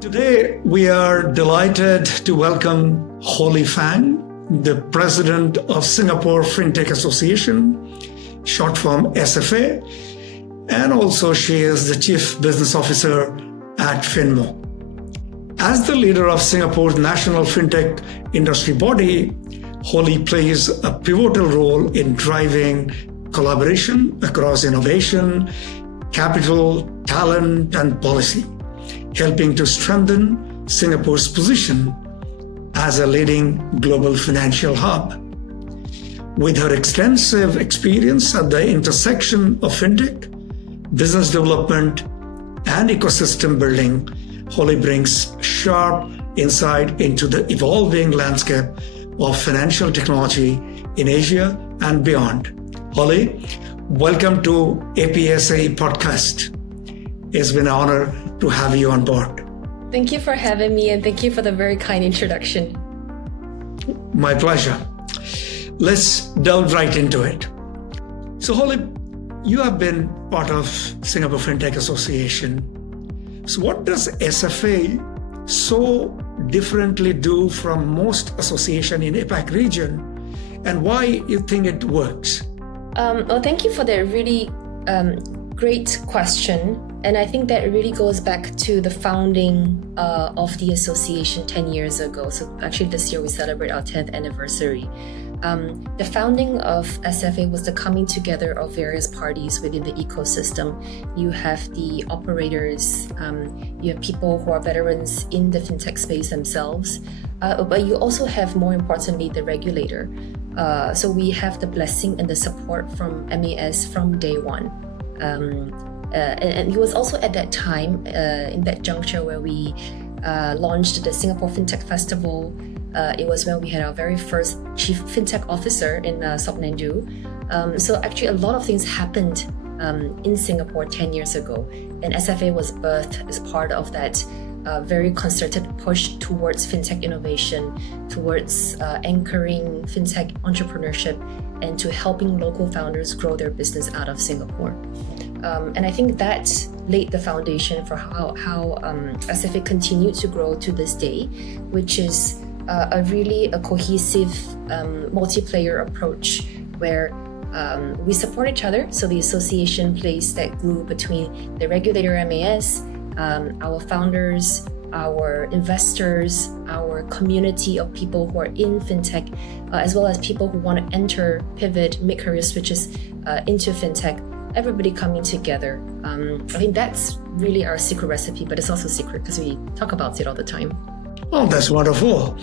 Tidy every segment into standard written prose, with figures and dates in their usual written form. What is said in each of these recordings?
Today, we are delighted to welcome Holly Fang, the president of Singapore FinTech Association, short form SFA, and also she is the chief business officer at Finmo. As the leader of Singapore's national fintech industry body, Holly plays a pivotal role in driving collaboration across innovation, capital, talent, and policy, helping to strengthen Singapore's position as a leading global financial hub. With her extensive experience at the intersection of fintech, business development, and ecosystem building, Holly brings sharp insight into the evolving landscape of financial technology in Asia and beyond. Holly, welcome to APSAE Podcast. It's been an honor to have you on board. Thank you for having me, and thank you for the very kind introduction. My pleasure. Let's delve right into it. So Holly, you have been part of Singapore FinTech Association. So what does SFA so differently do from most association in APAC region, and why you think it works? Well, thank you for that really great question. And I think that really goes back to the founding of the association 10 years ago. So actually this year we celebrate our 10th anniversary. The founding of SFA was the coming together of various parties within the ecosystem. You have the operators, you have people who are veterans in the fintech space themselves, but you also have, more importantly, the regulator. So we have the blessing and the support from MAS from day one. And it was also at that time, in that juncture where we launched the Singapore FinTech Festival. It was when we had our very first chief FinTech officer in Sopnandu. So actually a lot of things happened in Singapore 10 years ago. And SFA was birthed as part of that very concerted push towards FinTech innovation, towards anchoring FinTech entrepreneurship, and to helping local founders grow their business out of Singapore. And I think that laid the foundation for how SFA continued to grow to this day, which is a cohesive multiplayer approach where we support each other. So the association plays that glue between the regulator MAS, our founders, our investors, our community of people who are in fintech, as well as people who want to enter, pivot, make career switches into fintech. Everybody coming together. I think that's really our secret recipe, but it's also secret because we talk about it all the time. Oh, that's wonderful.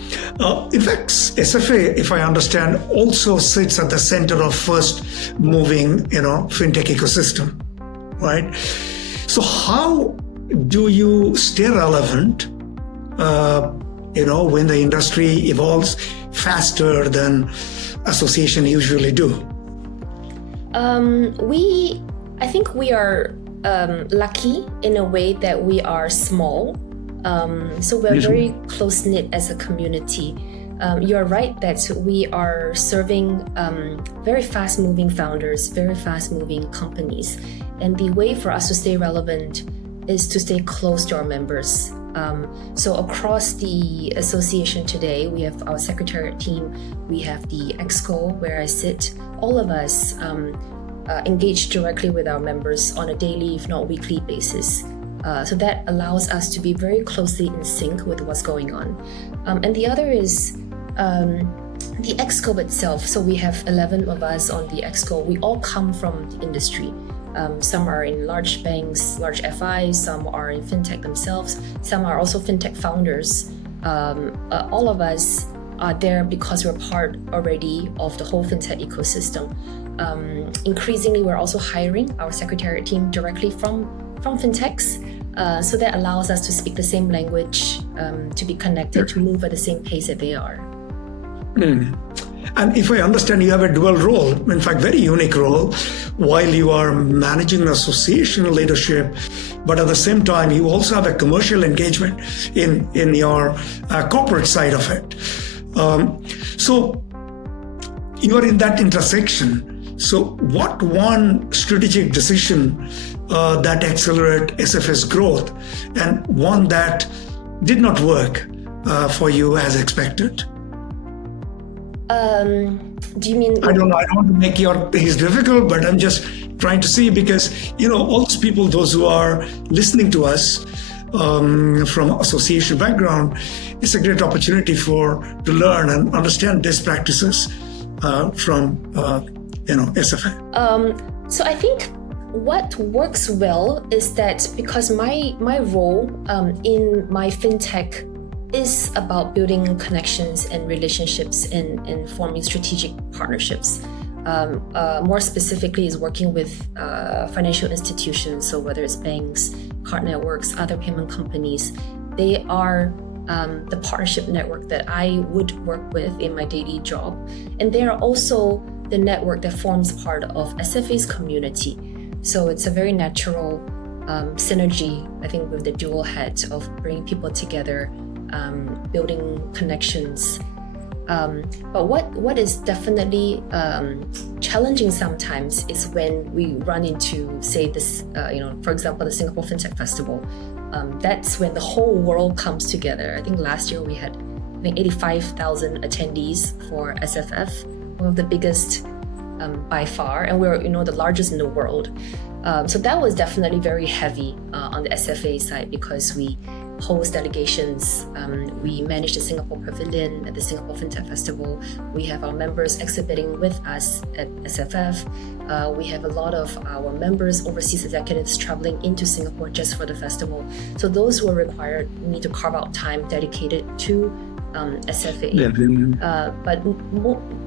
In fact, SFA, if I understand, also sits at the center of first moving, fintech ecosystem, right? So how do you stay relevant, when the industry evolves faster than association usually do? I think we are lucky in a way that we are small. So we're very close-knit as a community. You're right that we are serving very fast-moving founders, very fast-moving companies. And the way for us to stay relevant is to stay close to our members. So across the association today, we have our secretariat team, we have the ExCo where I sit. All of us engage directly with our members on a daily, if not weekly basis. So that allows us to be very closely in sync with what's going on. And the other is the ExCo itself. So we have 11 of us on the ExCo. We all come from the industry. Some are in large banks, large FIs, some are in fintech themselves, some are also fintech founders. All of us are there because we're part already of the whole fintech ecosystem. Increasingly, we're also hiring our secretariat team directly from fintechs. So that allows us to speak the same language, to be connected, to move at the same pace that they are. And if I understand, you have a dual role, in fact, very unique role, while you are managing the association leadership, but at the same time, you also have a commercial engagement in your corporate side of it. So you are in that intersection. So what one strategic decision that accelerate SFA's growth, and one that did not work for you as expected? Do you mean? I don't know. I don't want to make your things difficult, but I'm just trying to see because, all those people, those who are listening to us from association background, it's a great opportunity to learn and understand best practices from, SFA. So I think what works well is that because my role in my fintech is about building connections and relationships and forming strategic partnerships. More specifically is working with financial institutions, so whether it's banks, card networks, other payment companies, they are the partnership network that I would work with in my daily job. And they are also the network that forms part of SFA's community. So it's a very natural synergy, I think, with the dual hat of bringing people together, building connections. But what is definitely challenging sometimes is when we run into, say, this, for example, the Singapore FinTech Festival. That's when the whole world comes together. I think last year we had 85,000 attendees for SFF, one of the biggest by far, and we're the largest in the world. So that was definitely very heavy on the SFA side because we host delegations. We manage the Singapore Pavilion at the Singapore FinTech Festival. We have our members exhibiting with us at SFF. We have a lot of our members, overseas executives, traveling into Singapore just for the festival. So those were required need to carve out time dedicated to SFA. But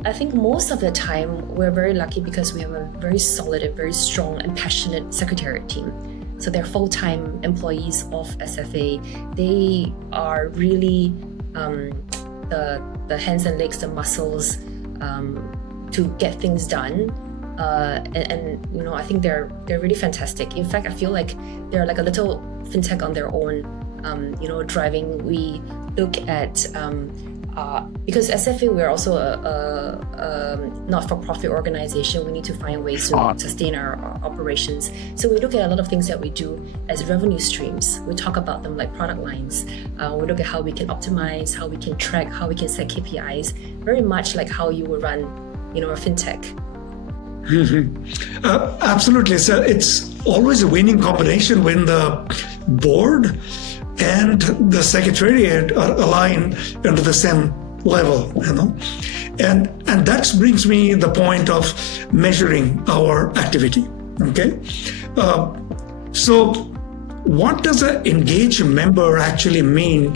I think most of the time we're very lucky because we have a very solid and very strong and passionate secretariat team. So they're full-time employees of SFA. They are really the hands and legs, the muscles to get things done. And I think they're really fantastic. In fact, I feel like they're like a little fintech on their own. Driving. We look at because SFA, we're also a not-for-profit organization. We need to find ways to sustain our operations. So we look at a lot of things that we do as revenue streams. We talk about them like product lines. We look at how we can optimize, how we can track, how we can set KPIs, very much like how you would run, a fintech. Absolutely. So it's always a winning combination when the board and the secretariat are aligned under the same level, and that brings me the point of measuring our activity. Okay, so what does an engaged member actually mean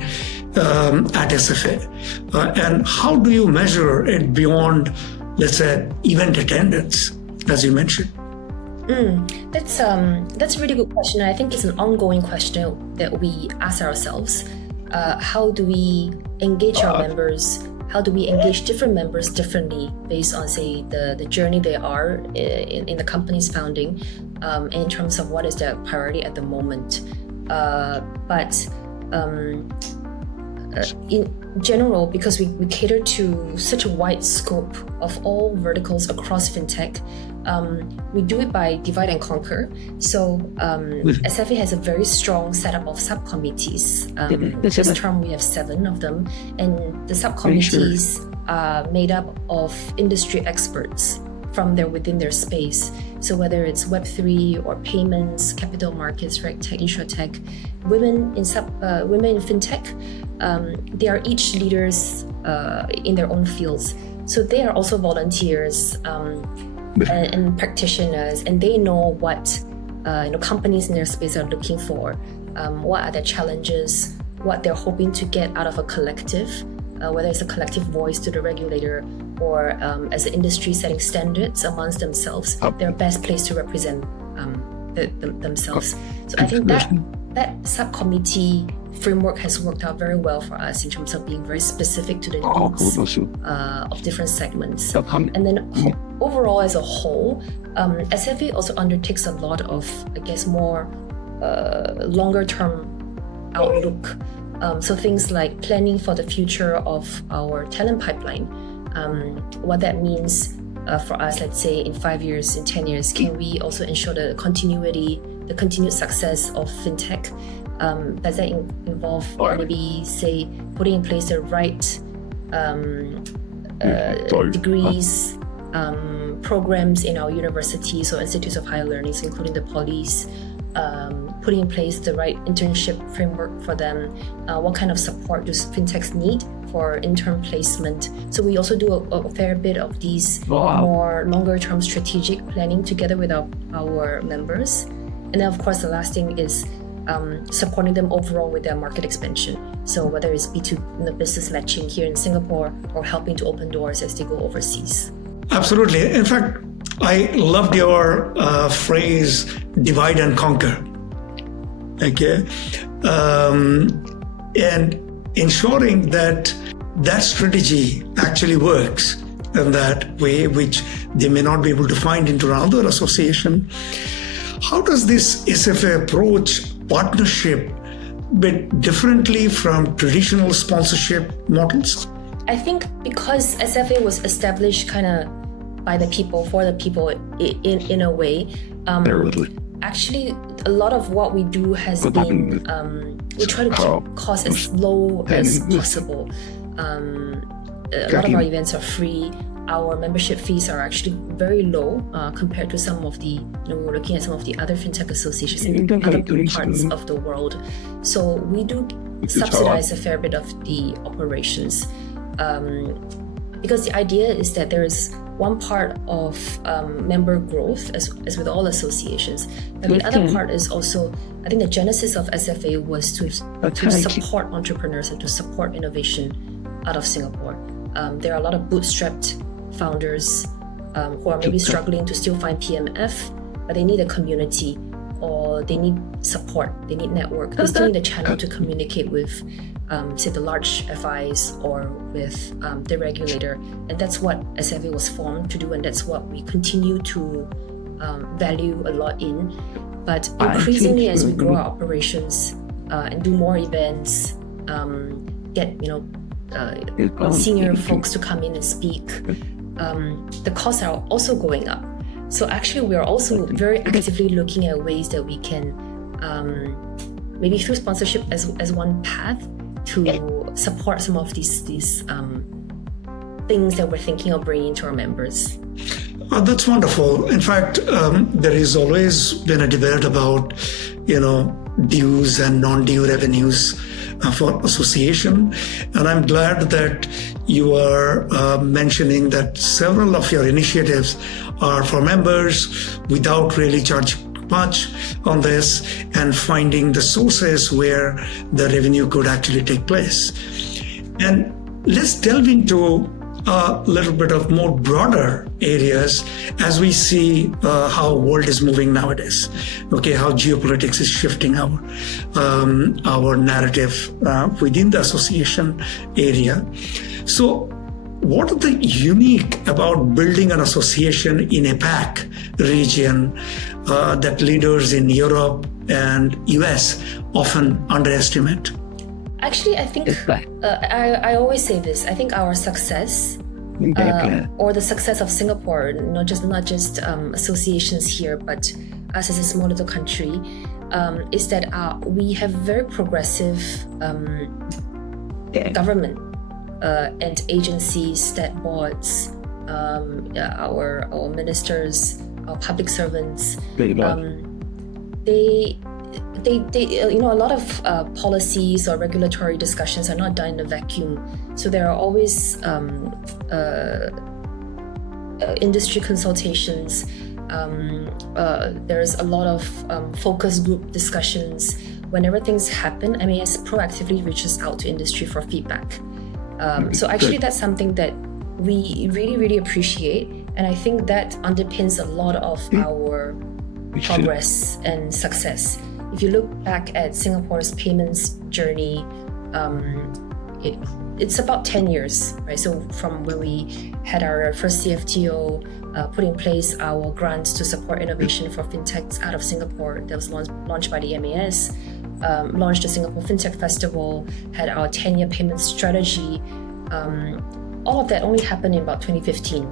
at SFA, and how do you measure it beyond, let's say, event attendance, as you mentioned? That's a really good question. I think it's an ongoing question that we ask ourselves. How do we engage our members? How do we engage different members differently based on, say, the journey they are in the company's founding, in terms of what is their priority at the moment? But in general, because we cater to such a wide scope of all verticals across fintech, we do it by divide and conquer. So SFA has a very strong setup of subcommittees. This term we have 7 of them, and the subcommittees are made up of industry experts from within their space. So whether it's Web3 or payments, capital markets, RegTech, InsurTech, women in fintech, they are each leaders in their own fields. So they are also volunteers and practitioners, and they know what companies in their space are looking for, what are their challenges, what they're hoping to get out of a collective, whether it's a collective voice to the regulator or as an industry setting standards amongst themselves. They're best placed to represent themselves. So I think that subcommittee framework has worked out very well for us in terms of being very specific to the needs of different segments. And then overall as a whole, SFA also undertakes a lot of, I guess, more longer term outlook. So things like planning for the future of our talent pipeline. What that means for us, let's say in 5 years, in 10 years, can we also ensure the continued success of fintech? Does that involve maybe, say, putting in place the right degrees, programs in our universities or institutes of higher learning, including the polys, putting in place the right internship framework for them? What kind of support do fintechs need for intern placement? So we also do a fair bit of these more longer-term strategic planning together with our members. And then, of course, the last thing is supporting them overall with their market expansion. So whether it's B2 business matching here in Singapore or helping to open doors as they go overseas. Absolutely. In fact, I loved your phrase, divide and conquer. Okay. And ensuring that strategy actually works in that way, which they may not be able to find into another association. How does this SFA approach partnership bit differently from traditional sponsorship models? I think because SFA was established kind of by the people, for the people in a way, actually a lot of what we do has been, we try to keep costs as low as possible. A lot of our events are free. Our membership fees are actually very low compared to some of the, we're looking at some of the other fintech associations in other parts of the world. So we do subsidize a fair bit of the operations. Because the idea is that there is one part of member growth, as with all associations, but the other part is also, I think the genesis of SFA was to support entrepreneurs and to support innovation out of Singapore. There are a lot of bootstrapped founders who are maybe struggling to still find PMF, but they need a community or they need support, they need network, they still need a channel to communicate with, say, the large FIs or with the regulator. And that's what SFA was formed to do, and that's what we continue to value a lot in. But increasingly, as we grow our operations and do more events, get senior folks to come in and speak, the costs are also going up. So actually, we are also very actively looking at ways that we can, maybe through sponsorship as one path, to support some of these things that we're thinking of bringing to our members. That's wonderful. In fact, there has always been a debate about, dues and non-due revenues for association. And I'm glad that you are mentioning that several of your initiatives are for members without really charging much on this and finding the sources where the revenue could actually take place. And let's delve into a little bit of more broader areas as we see how the world is moving nowadays. Okay, how geopolitics is shifting our narrative within the association area. So what are the unique about building an association in APAC region that leaders in Europe and US often underestimate? Actually, I think I always say this. I think our success, or the success of Singapore, not just associations here, but us as a small little country, is that we have very progressive government and agencies, stat boards, our ministers, our public servants. A lot of policies or regulatory discussions are not done in a vacuum. So there are always industry consultations. There's a lot of focus group discussions. Whenever things happen, MAS proactively reaches out to industry for feedback. So actually that's something that we really, really appreciate. And I think that underpins a lot of our progress and success. If you look back at Singapore's payments journey, it's about 10 years, right? So from when we had our first CFTO, put in place our grants to support innovation for fintechs out of Singapore that was launched by the MAS, launched the Singapore FinTech Festival, had our 10-year payment strategy. All of that only happened in about 2015,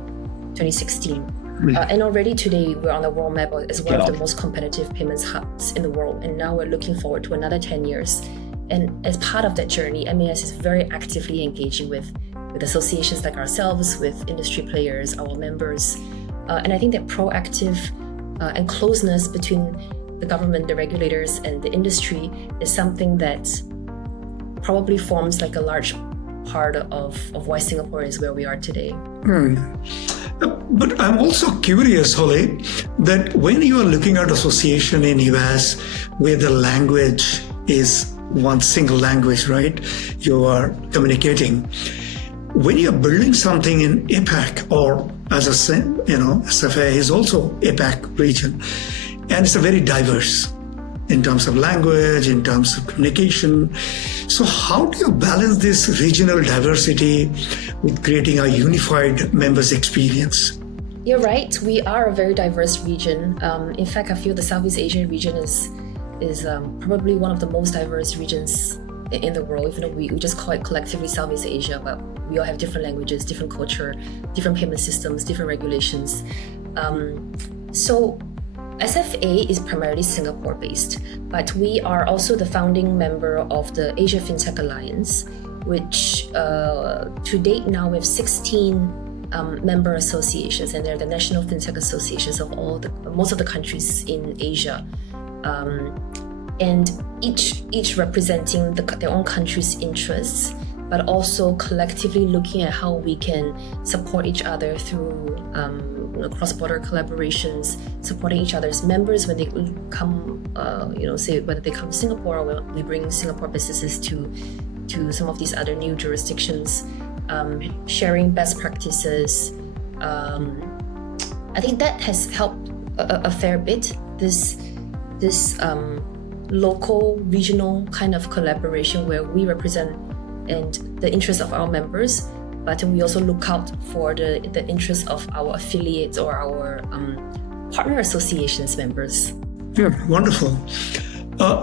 2016. And already today, we're on the world map as one of the most competitive payments hubs in the world. And now we're looking forward to another 10 years. And as part of that journey, MAS is very actively engaging with associations like ourselves, with industry players, our members. And I think that proactive and closeness between the government, the regulators, and the industry is something that probably forms like a large part of why Singapore is where we are today. But I'm also curious, Holly, that when you are looking at association in US where the language is one single language, right? You are communicating. When you're building something in APAC, or as I said, SFA is also APAC region, and it's a very diverse in terms of language, in terms of communication. So how do you balance this regional diversity with creating a unified members experience? You're right. We are a very diverse region. In fact, I feel the Southeast Asian region is probably one of the most diverse regions in the world, even though we just call it collectively Southeast Asia, but we all have different languages, different culture, different payment systems, different regulations. So SFA is primarily Singapore-based, but we are also the founding member of the Asia FinTech Alliance, which to date now we have 16 member associations, and they're the national FinTech associations of most of the countries in Asia. And each representing their own country's interests, but also collectively looking at how we can support each other through cross-border collaborations, supporting each other's members when they come, say whether they come to Singapore or when we bring Singapore businesses to some of these other new jurisdictions, sharing best practices. I think that has helped a fair bit. This local, regional kind of collaboration where we represent and the interests of our members, but we also look out for the interests of our affiliates or our partner associations members. Yeah, wonderful.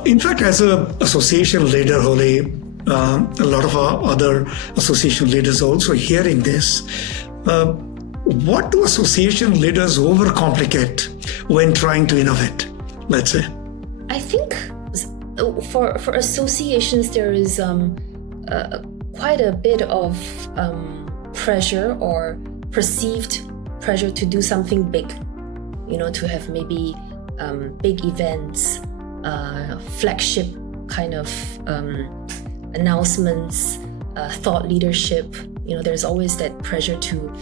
In fact, as an association leader, Holly, a lot of our other association leaders are also hearing this. What do association leaders overcomplicate when trying to innovate, let's say? I think for associations, there is quite a bit of pressure or perceived pressure to do something big, to have maybe big events, flagship kind of announcements, thought leadership. There's always that pressure to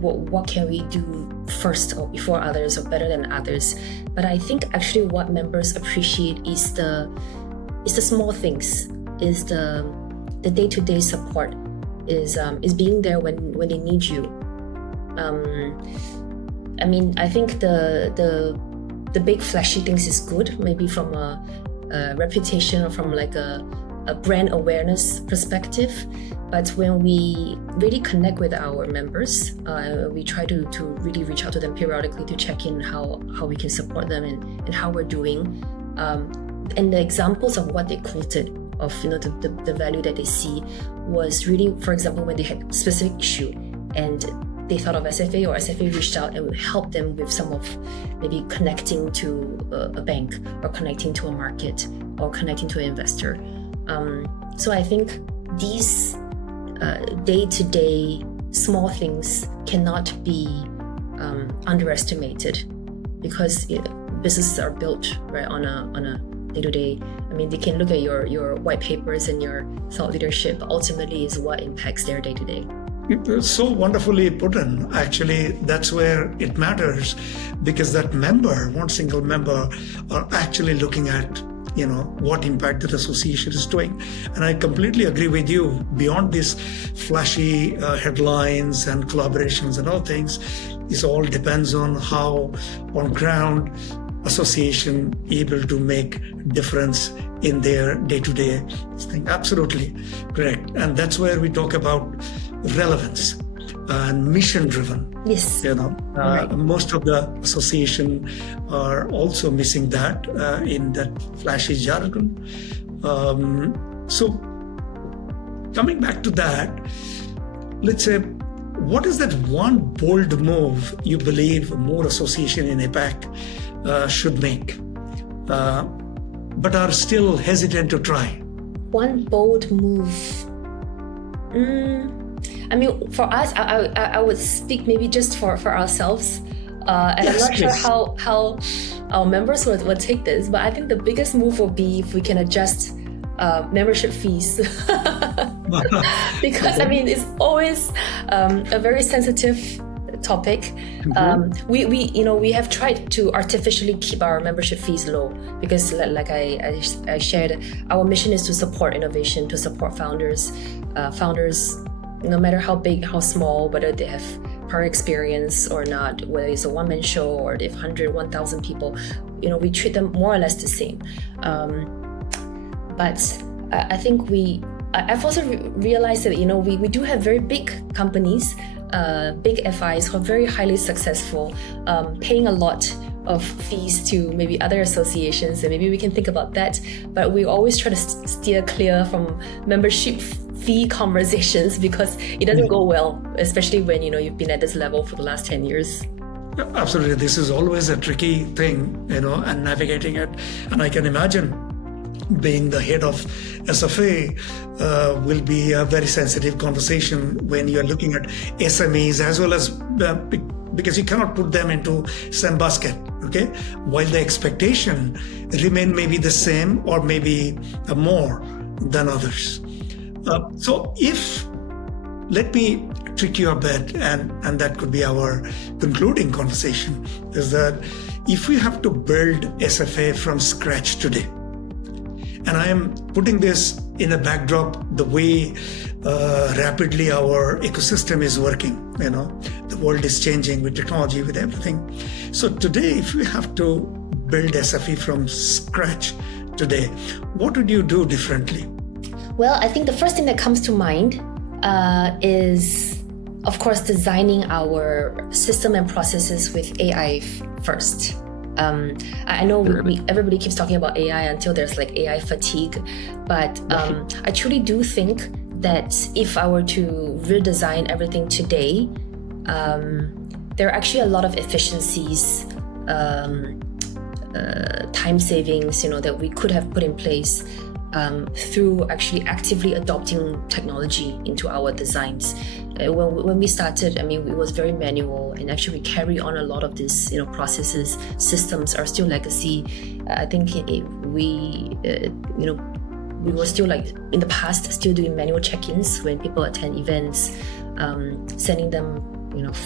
what can we do first or before others or better than others. But I think actually what members appreciate is the small things, is the day-to-day support, is being there when they need you. I think the big flashy things is good, maybe from a reputation or from like a brand awareness perspective. But when we really connect with our members, we try to really reach out to them periodically to check in how we can support them and how we're doing. And the examples of what they quoted of the value that they see was really, for example, when they had a specific issue and they thought of SFA, or SFA reached out and helped them with some of maybe connecting to a bank or connecting to a market or connecting to an investor. So I think these day-to-day small things cannot be underestimated, because businesses are built right on a day-to-day. They can look at your white papers and your thought leadership, but ultimately is what impacts their day-to-day. It's so wonderfully put in. Actually, that's where it matters, because that member, one single member, are actually looking at what impact that association is doing. And I completely agree with you. Beyond these flashy headlines and collaborations and other things, this all depends on how on ground association able to make difference in their day-to-day thing. Absolutely correct. And that's where we talk about relevance and mission-driven. Yes. Right. Most of the association are also missing that in that flashy jargon. So coming back to that, let's say what is that one bold move you believe more association in APAC should make, but are still hesitant to try? One bold move. I mean, for us, I would speak maybe just for ourselves. And yes, I'm not sure how our members would take this, but I think the biggest move will be if we can adjust membership fees. Because I mean, it's always a very sensitive topic. We have tried to artificially keep our membership fees low because, like I shared, our mission is to support innovation, to support founders, no matter how big, how small, whether they have prior experience or not, whether it's a one-man show or they have 100, 1,000 people, we treat them more or less the same. But I think I've also realized that, we do have very big companies, big FIs who are very highly successful, paying a lot of fees to maybe other associations, and maybe we can think about that. But we always try to steer clear from membership fee conversations because it doesn't go well, especially when you've been at this level for the last 10 years. Absolutely, this is always a tricky thing, and navigating it. And I can imagine being the head of SFA will be a very sensitive conversation when you're looking at SMEs as well as because you cannot put them into same basket, okay? While the expectation remain maybe the same or maybe more than others. So let me trick you a bit, and that could be our concluding conversation, is that if we have to build SFA from scratch today, and I am putting this in a backdrop, the way rapidly our ecosystem is working, the world is changing with technology, with everything. So today, if we have to build SFE from scratch today, what would you do differently? Well, I think the first thing that comes to mind is, of course, designing our system and processes with AI first. I know everybody keeps talking about AI until there's like AI fatigue, but I truly do think that if I were to redesign everything today, there are actually a lot of efficiencies, time savings, that we could have put in place through actually actively adopting technology into our designs. When we started, it was very manual, and actually we carry on a lot of these, processes. Systems are still legacy. I think we were still like in the past, still doing manual check-ins when people attend events, sending them,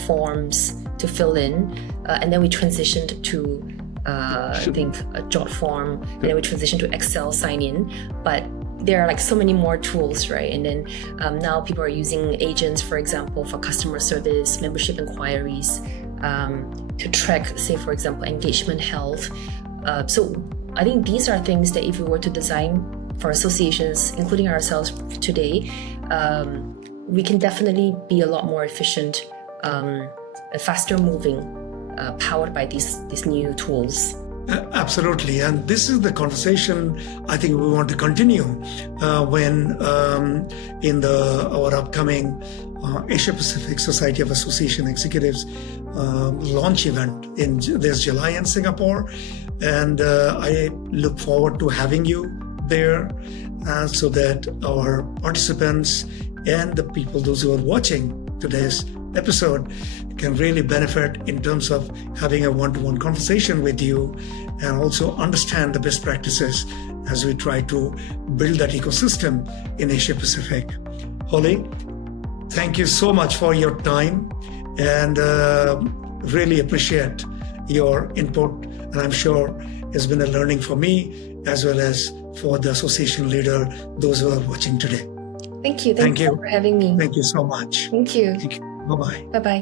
forms to fill in, and then we transitioned to I think a jot form, and then we transitioned to Excel sign-in. But there are like so many more tools, right? And then now people are using agents, for example, for customer service, membership inquiries, to track, say, for example, engagement health. So I think these are things that if we were to design for associations, including ourselves today, we can definitely be a lot more efficient and faster moving, powered by these new tools. Absolutely, and this is the conversation I think we want to continue when in our upcoming Asia Pacific Society of Association Executives launch event in this July in Singapore, and I look forward to having you there so that our participants and the people, those who are watching today's episode, can really benefit in terms of having a one-to-one conversation with you and also understand the best practices as we try to build that ecosystem in Asia Pacific. Holly, thank you so much for your time, and really appreciate your input, and I'm sure it's been a learning for me as well as for the association leader, those who are watching today. Thank you. Thank you for having me. Thank you so much. Thank you. Bye-bye. Bye-bye.